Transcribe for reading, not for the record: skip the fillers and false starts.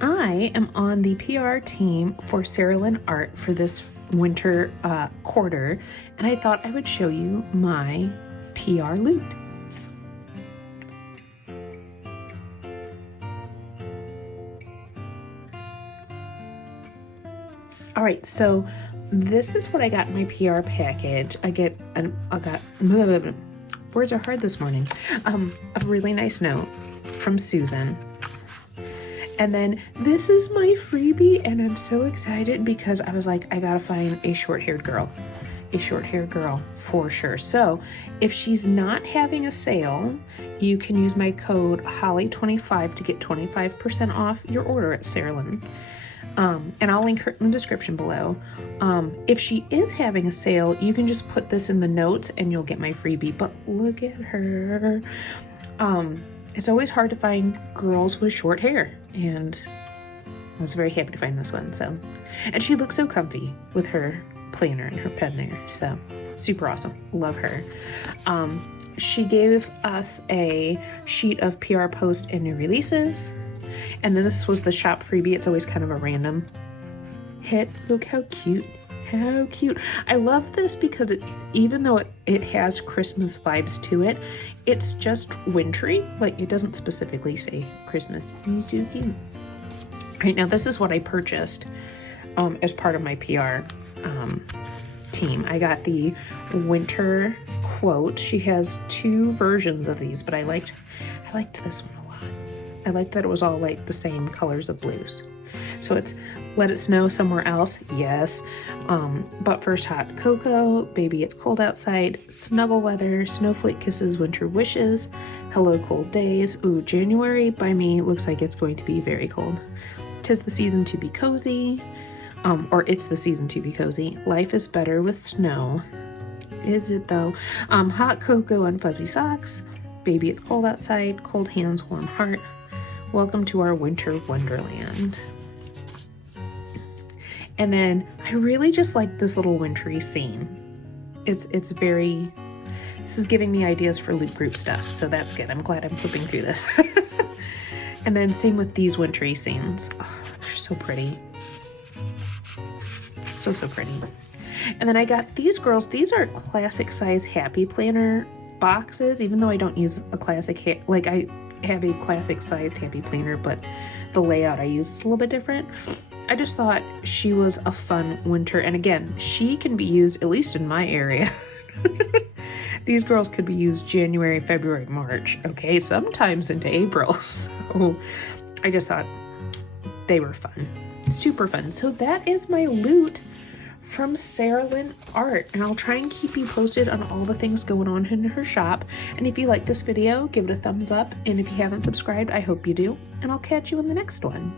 I am on the PR team for Serilyn Art for this winter quarter, and I thought I would show you my PR loot. All right, so this is what I got in my PR package. I got words are hard this morning. A really nice note from Susan. And then this is my freebie, and I'm so excited because I was like, I gotta find a short-haired girl for sure. So if she's not having a sale, you can use my code Holly25 to get 25% off your order at Serilyn. And I'll link her in the description below. If she is having a sale, you can just put this in the notes and you'll get my freebie. But look at her. It's always hard to find girls with short hair, and I was very happy to find this one. So, and she looks so comfy with her planner and her pen there. So super awesome. Love her. She gave us a sheet of PR post and new releases. And then this was the shop freebie. It's always kind of a random hit. Look how cute. How cute. I love this because even though it has Christmas vibes to it, it's just wintry. Like, it doesn't specifically say Christmas. It's so cute. Right, now this is what I purchased as part of my PR team. I got the winter quote. She has two versions of these, but I liked this one a lot. I liked that it was all like the same colors of blues. So it's let it snow somewhere else, yes. But first hot cocoa, baby it's cold outside, snuggle weather, snowflake kisses, winter wishes, hello cold days. Ooh, January by me looks like it's going to be very cold. 'Tis the season to be cozy, or it's the season to be cozy. Life is better with snow. Is it though? Hot cocoa and fuzzy socks, baby it's cold outside, cold hands, warm heart. Welcome to our winter wonderland. And then I really just like this little wintry scene. This is giving me ideas for loop group stuff, so that's good. I'm glad I'm flipping through this. And then same with these wintry scenes. Oh, they're so pretty. So pretty. And then I got these girls. These are classic size Happy Planner boxes, even though I don't use a classic, I have a classic sized Happy Planner, but the layout I use is a little bit different. I just thought she was a fun winter, and again, she can be used, at least in my area. These girls could be used January, February, March, okay, sometimes into April. So I just thought they were fun, super fun. So that is my loot from Serilyn Art, and I'll try and keep you posted on all the things going on in her shop. And if you like this video, give it a thumbs up, and if you haven't subscribed, I hope you do, and I'll catch you in the next one.